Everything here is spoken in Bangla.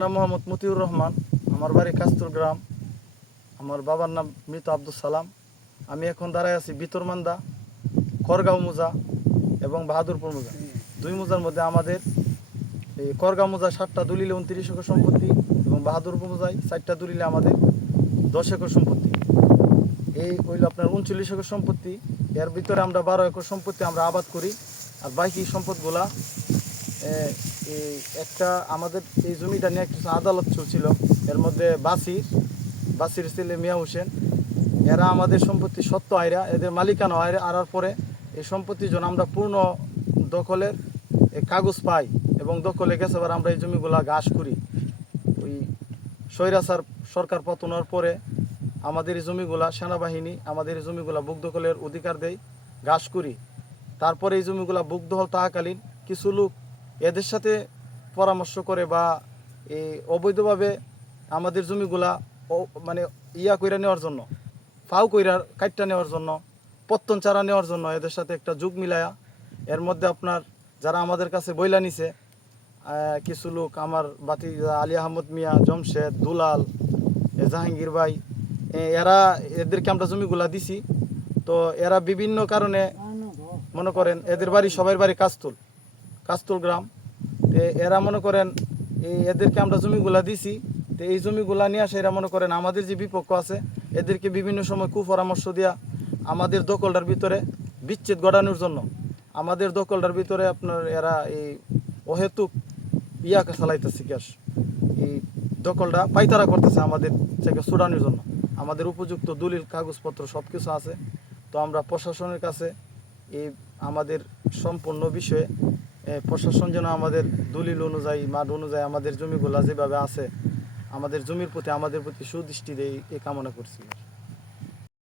নাম মোহাম্মদ মতিউর রহমান। আমার বাড়ি কাস্তুর গ্রাম। আমার বাবার নাম মৃত আব্দুল সালাম। আমি এখন দাঁড়ায় আছি ভিতরমান্দা, করগাঁও মোজা এবং বাহাদুরপুর মোজা। দুই মোজার মধ্যে আমাদের এই করগাঁও মোজা 7টা দলিলে 29 একর সম্পত্তি এবং বাহাদুরপুর মোজায় 4টা দলিলে আমাদের 10 একর সম্পত্তি। এই হইল আপনার 39 একর সম্পত্তি। এর ভিতরে আমরা 12 একর সম্পত্তি আমরা আবাদ করি। আর বাকি সম্পদগুলা এই একটা আমাদের এই জমিটা নিয়ে কিছু আদালত চলছিল। এর মধ্যে বাসির ছেলে মিয়া হোসেন, এরা আমাদের সম্পত্তি সত্ত্ব আয়রা, এদের মালিকানা আয়রা আনার পরে এই সম্পত্তির জন্য আমরা পূর্ণ দখলের কাগজ পাই এবং দখলে গেছে এবার আমরা এই জমিগুলা ঘাস করি। ওই স্বৈরাচার সরকার পতনের পরে আমাদের এই জমিগুলা সেনাবাহিনী আমাদের এই জমিগুলা বুক দখলের অধিকার দেয়, ঘাস করি। তারপরে এই জমিগুলা বুক দখল থাকাকালীন কিছু লোক এদের সাথে পরামর্শ করে বা এই অবৈধভাবে আমাদের জমিগুলা মানে কইরা নেওয়ার জন্য, ফাউ কইরা কাটটা নেওয়ার জন্য, পত্তন চারা নেওয়ার জন্য এদের সাথে একটা যুগ মিলায়া এর মধ্যে আপনার যারা আমাদের কাছে বইলা নিছে কিছু লোক, আমার বাতি আলী আহমদ মিয়া, জমশেদ, দুলাল, জাহাঙ্গীর ভাই, এদেরকে আমরা জমিগুলা দিছি। তো এরা বিভিন্ন কারণে মনে করেন এদের বাড়ি সবার বাড়ি কাস্তুল গ্রাম। এরা মনে করেন এদেরকে আমরা জমিগুলা দিছি। তো এই জমিগুলা নিয়ে আসে এরা মনে করেন আমাদের যে বিপক্ষ আছে এদেরকে বিভিন্ন সময় কুপরামর্শ দেওয়া, আমাদের দখলটার ভিতরে বিচ্ছেদ ঘটানোর জন্য আমাদের দখলটার ভিতরে আপনার এরা এই অহেতুক চালাইতেছে গ্যাস, এই দখলটা পাইতারা করতেছে আমাদের থেকে ছুটানোর জন্য। আমাদের উপযুক্ত দলিল কাগজপত্র সব কিছু আছে। তো আমরা প্রশাসনের কাছে এই আমাদের সম্পূর্ণ বিষয়ে প্রশাসন যেন আমাদের দলিল অনুযায়ী মাঠ অনুযায়ী আমাদের জমিগুলা যেভাবে আছে আমাদের জমির প্রতি আমাদের প্রতি সুদৃষ্টি দেয় এই কামনা করছি।